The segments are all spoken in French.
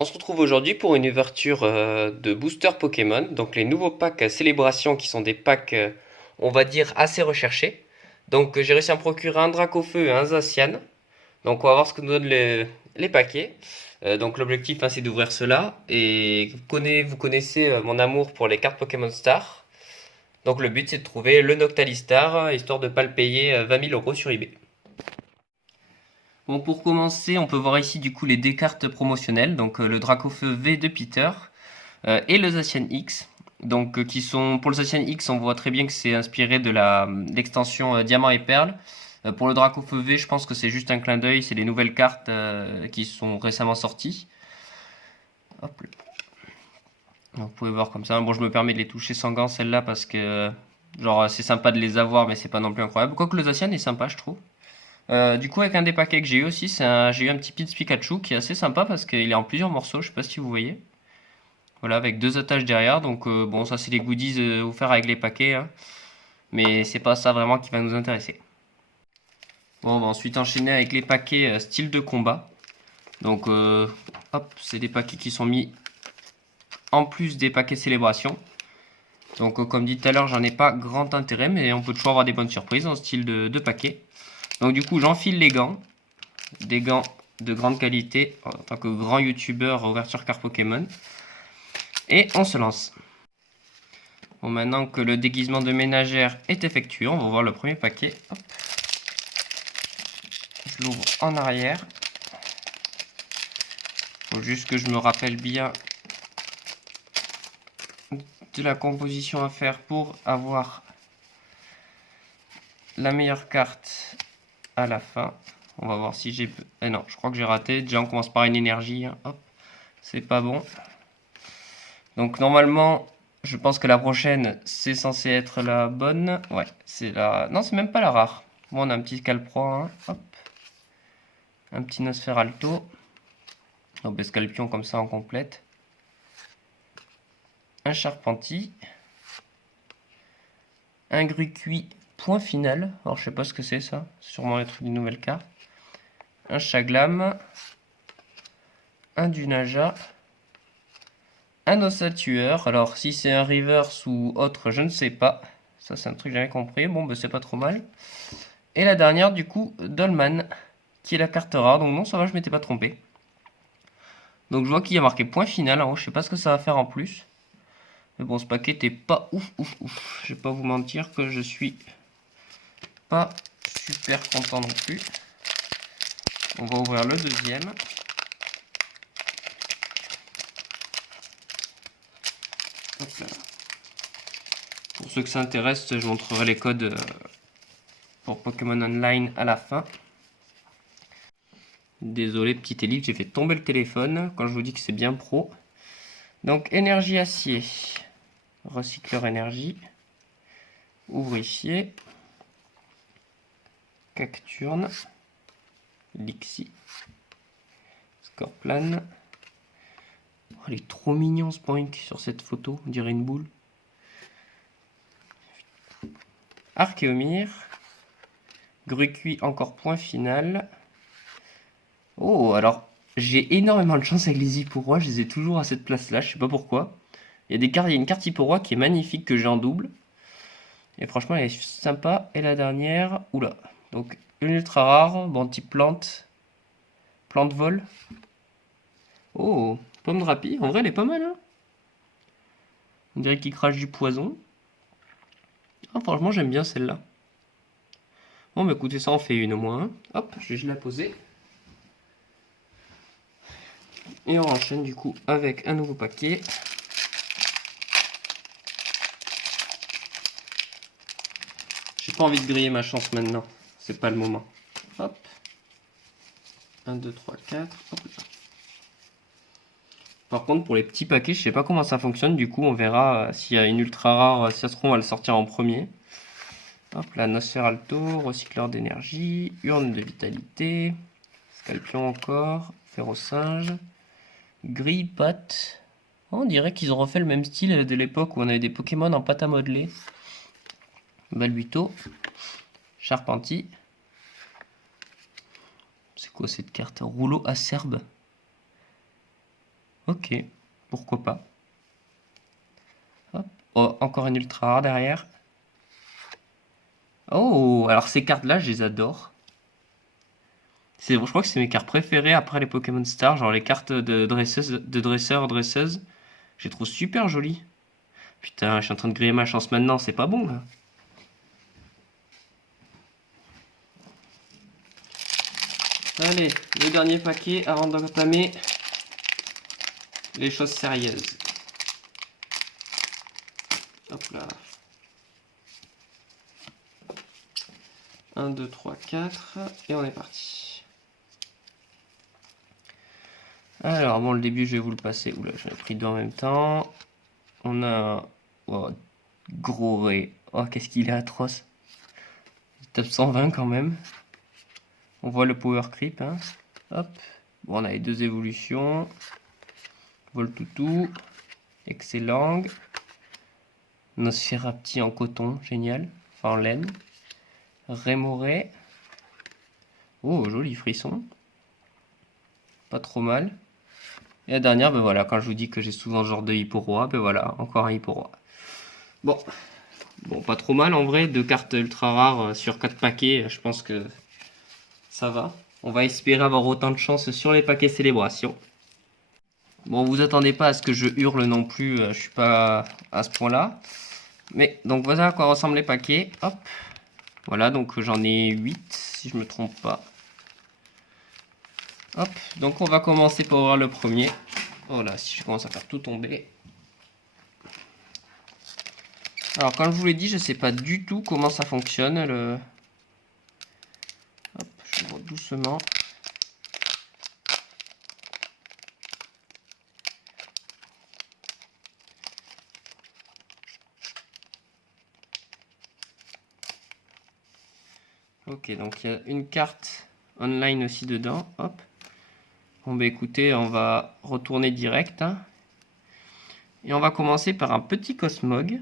On se retrouve aujourd'hui pour une ouverture de booster Pokémon, donc les nouveaux packs Célébration qui sont des packs, on va dire, assez recherchés. Donc j'ai réussi à me procurer un Dracofeu et un Zacian. Donc on va voir ce que nous donnent les paquets. Donc l'objectif c'est d'ouvrir cela. Et vous connaissez mon amour pour les cartes Pokémon Star. Donc le but c'est de trouver le Noctalistar, histoire de ne pas le payer 20 000 euros sur eBay. Bon, pour commencer, on peut voir ici du coup les deux cartes promotionnelles, donc le Dracofeu V de Peter et le Zacian X. Donc qui sont pour le Zacian X, on voit très bien que c'est inspiré de l'extension Diamant et Perle. Pour le Dracofeu V, je pense que c'est juste un clin d'œil, c'est les nouvelles cartes qui sont récemment sorties. Hop. Donc, vous pouvez voir comme ça. Bon, je me permets de les toucher sans gants celles-là parce que genre c'est sympa de les avoir, mais c'est pas non plus incroyable. Quoique le Zacian est sympa, je trouve. Du coup, avec un des paquets que j'ai eu aussi, j'ai eu un petit Pits Pikachu qui est assez sympa parce qu'il est en plusieurs morceaux, je sais pas si vous voyez. Voilà, avec deux attaches derrière. Donc, bon, ça, c'est les goodies offerts avec les paquets, hein. Mais c'est pas ça vraiment qui va nous intéresser. Bon, on va ensuite enchaîner avec les paquets style de combat. Donc, hop, c'est des paquets qui sont mis en plus des paquets célébration. Donc, comme dit tout à l'heure, j'en ai pas grand intérêt, mais on peut toujours avoir des bonnes surprises en style de paquet. Donc, du coup, j'enfile les gants. Des gants de grande qualité en tant que grand youtubeur ouverture carte Pokémon. Et on se lance. Bon, maintenant que le déguisement de ménagère est effectué, on va voir le premier paquet. Hop. Je l'ouvre en arrière. Faut juste que je me rappelle bien de la composition à faire pour avoir la meilleure carte à la fin. On va voir si j'ai... Eh non, je crois que j'ai raté. Déjà, on commence par une énergie. Hop, c'est pas bon. Donc, normalement, je pense que la prochaine, c'est censé être la bonne. Ouais, c'est la... Non, c'est même pas la rare. Bon, on a un petit Calpro, hein. Hop. Un petit Nosferalto. Donc, Scalpion comme ça en complète. Un Charpenti. Un Grucuit point final. Alors, je sais pas ce que c'est ça. Sûrement les trucs d'une nouvelle carte. Un Chaglam. Un Dunaja. Un Ossatueur. Alors, si c'est un reverse ou autre, je ne sais pas. Ça, c'est un truc que j'avais compris. Bon, bah, c'est pas trop mal. Et la dernière, du coup, Dolman, qui est la carte rare. Donc, non, ça va, je m'étais pas trompé. Donc, je vois qu'il y a marqué point final en haut. Je sais pas ce que ça va faire en plus. Mais bon, ce paquet n'était pas ouf. Je vais pas vous mentir que je suis pas super content non plus. On va ouvrir le deuxième. Hop là. Pour ceux que ça intéresse, je montrerai les codes pour Pokémon Online à la fin. Désolé, petite élite, j'ai fait tomber le téléphone quand je vous dis que c'est bien pro. Donc, énergie acier, recycleur énergie, ouvrifier, Cacturne, Lixie, Scorplan. Oh, il est trop mignon ce Poink sur cette photo, on dirait une boule. Archéomir, Grucuit encore point final. Oh, alors j'ai énormément de chance avec les Hipporois, je les ai toujours à cette place-là, je sais pas pourquoi. Il y a une carte Hipporois qui est magnifique que j'ai en double. Et franchement, elle est sympa. Et la dernière, oula. Donc, une ultra rare, bon, type plante. Plante vol. Oh, pomme rapide. En vrai, elle est pas mal, hein. On dirait qu'il crache du poison. Ah, franchement, j'aime bien celle-là. Bon, bah écoutez, ça en fait une au moins, hein. Hop, je vais la poser. Et on enchaîne du coup avec un nouveau paquet. J'ai pas envie de griller ma chance maintenant. C'est pas le moment. Hop. 1, 2, 3, 4. Hop là. Par contre, pour les petits paquets, je sais pas comment ça fonctionne. Du coup, on verra s'il y a une ultra rare. Si ça se trouve, on va le sortir en premier. Hop là, Nosferalto, recycleur d'énergie, urne de vitalité, Scalpion encore, Ferrosinge, Grille-Patte. Oh, on dirait qu'ils ont refait le même style de l'époque où on avait des Pokémon en pâte à modeler. Balbuto, Charpenti. C'est quoi cette carte? Rouleau acerbe. Ok, pourquoi pas. Hop. Oh, encore une ultra rare derrière. Oh, alors ces cartes-là, je les adore. Je crois que c'est mes cartes préférées après les Pokémon Stars, genre les cartes de dresseurs. Je les trouve super jolies. Putain, je suis en train de griller ma chance maintenant, c'est pas bon là. Allez, le dernier paquet avant d'entamer les choses sérieuses. Hop là. 1, 2, 3, 4, et on est parti. Alors, bon, le début, je vais vous le passer. Oula, j'en ai pris deux en même temps. On a oh, gros Ré. Oh, qu'est-ce qu'il est atroce. Il tape 120 quand même. On voit le power creep. Hein. Hop. Bon, on a les deux évolutions. Voltoutou. Excellent. Nosferapti en coton. Génial. Enfin, en laine. Rémoré. Oh, joli frisson. Pas trop mal. Et la dernière, ben voilà, quand je vous dis que j'ai souvent ce genre de Hipporoi, ben voilà, encore un Hipporoi. Bon, pas trop mal en vrai, 2 cartes ultra rares sur 4 paquets, je pense que ça va. On va espérer avoir autant de chance sur les paquets célébration. Bon, vous attendez pas à ce que je hurle non plus, je suis pas à ce point-là. Mais, donc voilà à quoi ressemblent les paquets. Hop. Voilà, donc j'en ai 8, si je me trompe pas. Hop, donc on va commencer par ouvrir le premier. Oh là, si je commence à faire tout tomber. Alors, comme je vous l'ai dit, je ne sais pas du tout comment ça fonctionne. Hop, j'ouvre doucement. Ok, donc il y a une carte online aussi dedans. Hop. Bon, bah écoutez, on va retourner direct. Hein. Et on va commencer par un petit Cosmog.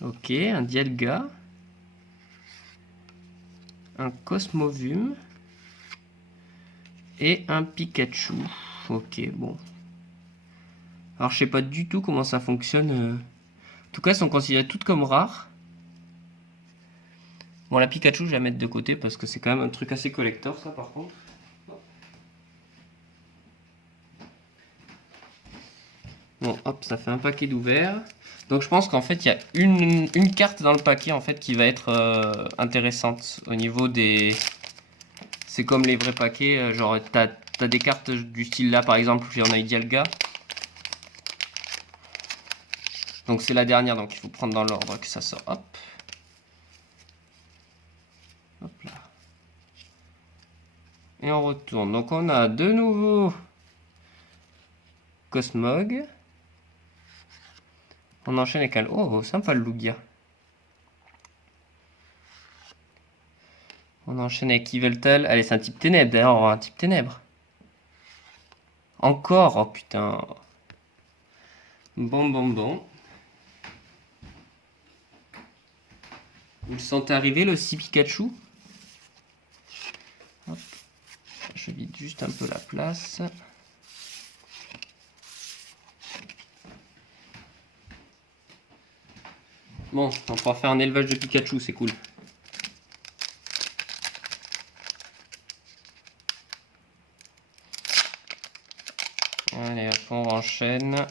Ok, un Dialga. Un Cosmovum. Et un Pikachu. Ok, bon. Alors, je sais pas du tout comment ça fonctionne. En tout cas, elles sont considérées toutes comme rares. Bon, la Pikachu, je vais la mettre de côté parce que c'est quand même un truc assez collector, ça, par contre. Bon, hop, ça fait un paquet d'ouverts. Donc je pense qu'en fait, il y a une carte dans le paquet en fait qui va être intéressante au niveau des... C'est comme les vrais paquets, genre t'as des cartes du style là, par exemple, il y en a eu Dialga. Donc c'est la dernière, donc il faut prendre dans l'ordre que ça sort. Hop. Hop là. Et on retourne. Donc on a de nouveau Cosmog. On enchaîne avec un... Oh, sympa le Lugia. On enchaîne avec Yveltal. Allez, c'est un type ténèbres d'ailleurs, un type ténèbres. Encore, oh putain. Bon. Vous le sentez arriver le 6 Pikachu? Hop. Je vide juste un peu la place. Bon, on pourra faire un élevage de Pikachu, c'est cool. Allez, hop, on enchaîne.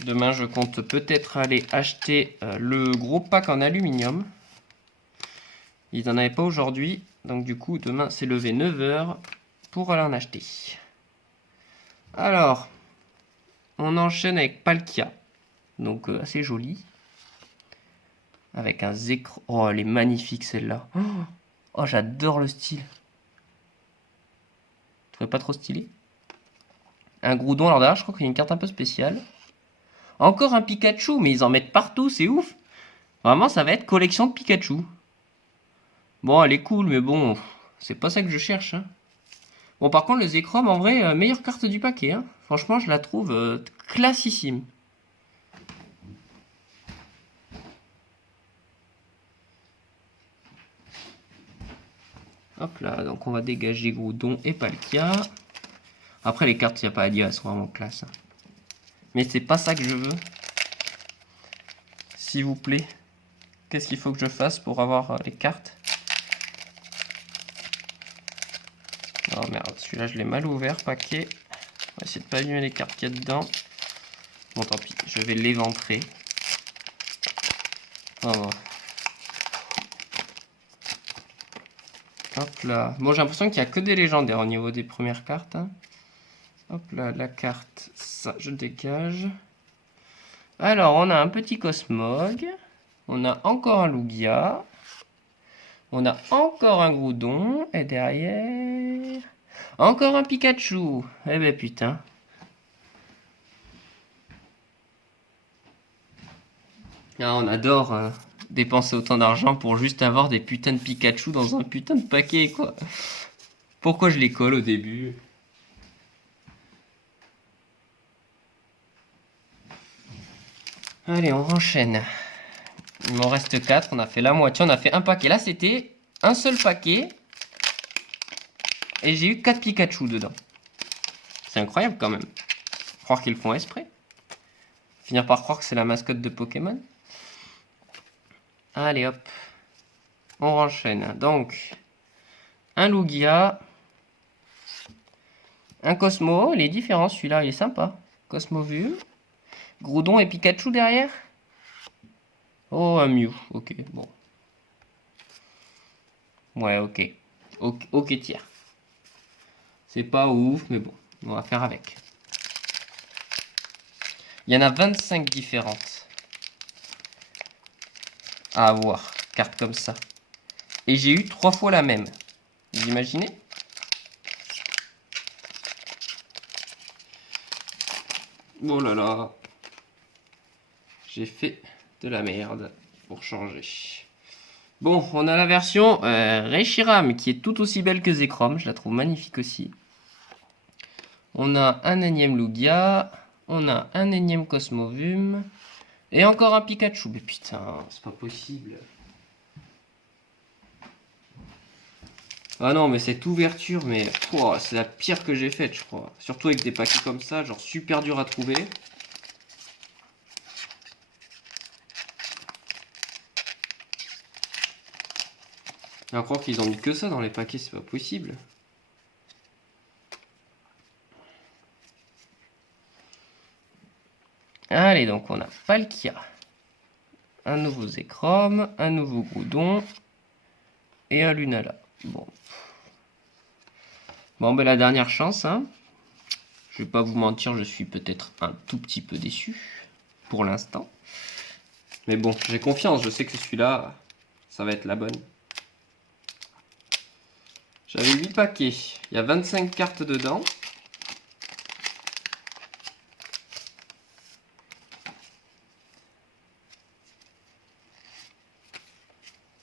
Demain, je compte peut-être aller acheter le gros pack en aluminium. Ils n'en avaient pas aujourd'hui. Donc du coup, demain, c'est levé 9 h pour aller en acheter. Alors, on enchaîne avec Palkia. Donc assez joli. Avec un Zekrom. Oh, elle est magnifique celle-là. Oh, j'adore le style. Tu trouvez pas trop stylé? Un Groudon, alors derrière, je crois qu'il y a une carte un peu spéciale. Encore un Pikachu, mais ils en mettent partout, c'est ouf. Vraiment, ça va être collection de Pikachu. Bon, elle est cool, mais bon, c'est pas ça que je cherche. Hein. Bon, par contre, le Zekrom, en vrai, meilleure carte du paquet. Hein. Franchement, je la trouve classissime. Hop là, donc on va dégager Groudon et Palkia. Après les cartes, il n'y a pas à dire, elles sont vraiment classe. Mais c'est pas ça que je veux. S'il vous plaît. Qu'est-ce qu'il faut que je fasse pour avoir les cartes? Oh merde, celui-là je l'ai mal ouvert, paquet. On va essayer de pas allumer les cartes qu'il y a dedans. Bon tant pis, je vais l'éventrer. Oh. Hop là. Bon, j'ai l'impression qu'il n'y a que des légendaires au niveau des premières cartes. Hein. Hop là, la carte, ça je dégage. Alors, on a un petit Cosmog. On a encore un Lugia. On a encore un Groudon. Et derrière... encore un Pikachu. Eh ben putain. Ah, on adore dépenser autant d'argent pour juste avoir des putains de Pikachu dans un putain de paquet, quoi. Pourquoi je les colle au début? Allez, on enchaîne. Il m'en reste 4, on a fait la moitié, on a fait un paquet. Là, c'était un seul paquet. Et j'ai eu 4 Pikachu dedans. C'est incroyable quand même. Croire qu'ils le font exprès. Finir par croire que c'est la mascotte de Pokémon. Allez hop. On enchaîne. Donc, un Lugia. Un Cosmo. Il est différent celui-là, il est sympa. Cosmovule. Groudon et Pikachu derrière. Oh, un Mew. Ok, bon. Ouais, ok. Ok, tiers. C'est pas ouf, mais bon. On va faire avec. Il y en a 25 différentes à avoir, cartes comme ça. Et j'ai eu 3 fois la même. Vous imaginez? Oh là là. J'ai fait de la merde pour changer. Bon, on a la version Reshiram qui est tout aussi belle que Zekrom. Je la trouve magnifique aussi. On a un énième Lugia. On a un énième Cosmovum. Et encore un Pikachu. Mais putain, c'est pas possible. Ah non, mais cette ouverture, mais oh, c'est la pire que j'ai faite, je crois. Surtout avec des paquets comme ça, genre super dur à trouver. À croire qu'ils ont mis que ça dans les paquets, c'est pas possible. Allez, donc on a Palkia. Un nouveau Zekrom, un nouveau Groudon et un Lunala. Bon. Bon, ben la dernière chance, hein. Je vais pas vous mentir, je suis peut-être un tout petit peu déçu pour l'instant. Mais bon, j'ai confiance, je sais que celui-là, ça va être la bonne. J'avais 8 paquets, il y a 25 cartes dedans.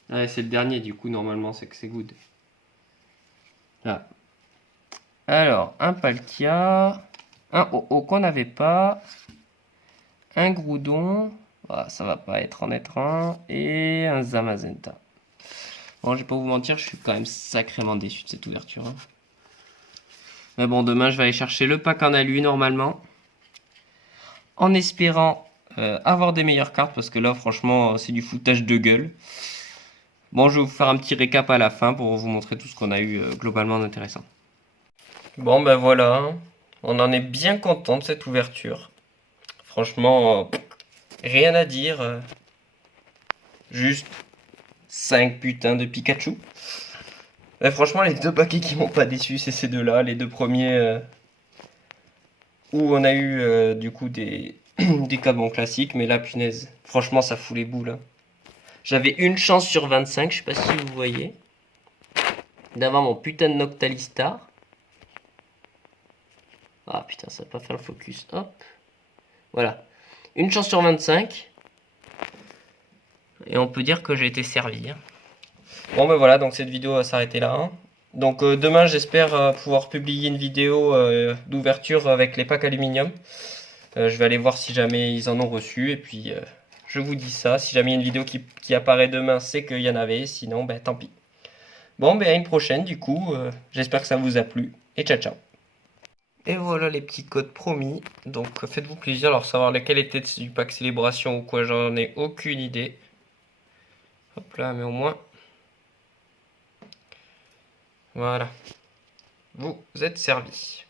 Ah, c'est le dernier, du coup, normalement, c'est que c'est good. Ah. Alors, un Palkia, un Oh-Oh qu'on n'avait pas, un Groudon, ah, ça va pas être un, et un Zamazenta. Bon, je vais pas vous mentir, je suis quand même sacrément déçu de cette ouverture. Hein. Mais bon, demain, je vais aller chercher le pack en alu, normalement. En espérant avoir des meilleures cartes, parce que là, franchement, c'est du foutage de gueule. Bon, je vais vous faire un petit récap à la fin pour vous montrer tout ce qu'on a eu globalement d'intéressant. Bon, ben voilà, hein. On en est bien content de cette ouverture. Franchement, rien à dire. Juste 5 putains de Pikachu. Et franchement, les deux paquets qui m'ont pas déçu, c'est ces deux-là. Les deux premiers où on a eu du coup des, des cabons classiques. Mais là, punaise, franchement, ça fout les boules. Hein. J'avais une chance sur 25, je sais pas si vous voyez, d'avoir mon putain de Noctalistar. Ah putain, ça va pas faire le focus. Hop. Voilà. Une chance sur 25. Et on peut dire que j'ai été servi. Hein. Bon ben voilà, donc cette vidéo va s'arrêter là. Hein. Donc demain j'espère pouvoir publier une vidéo d'ouverture avec les packs aluminium. Je vais aller voir si jamais ils en ont reçu. Et puis je vous dis ça. Si jamais il y a une vidéo qui apparaît demain, c'est qu'il y en avait. Sinon, ben tant pis. Bon, ben à une prochaine du coup. J'espère que ça vous a plu. Et ciao ciao. Et voilà les petits codes promis. Donc faites-vous plaisir. Alors savoir lequel était du pack célébration ou quoi, j'en ai aucune idée. Hop là, mais au moins. Voilà. Vous êtes servis.